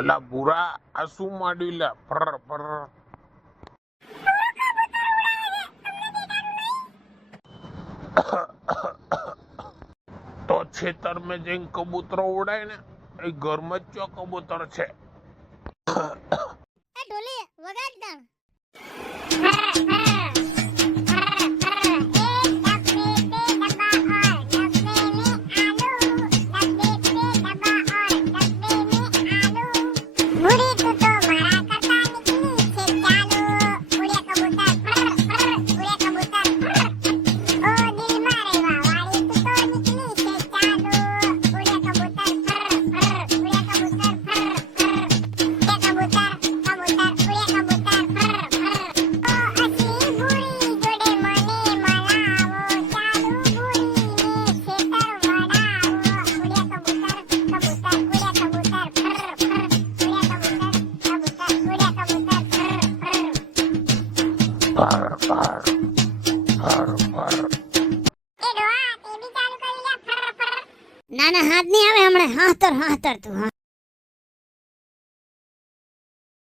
અલા બુરા આ શું માંડ્યું લે ફર ફર તો ખેતર में જઈને કબૂતરો ઉડાય ને એ ઘરમાં જ કબૂતર છે એ ઢોલી વગાડ તાણ ફર ફર ફર ફર ના ના હાથ નહીં આવે હમણાં હાથર તું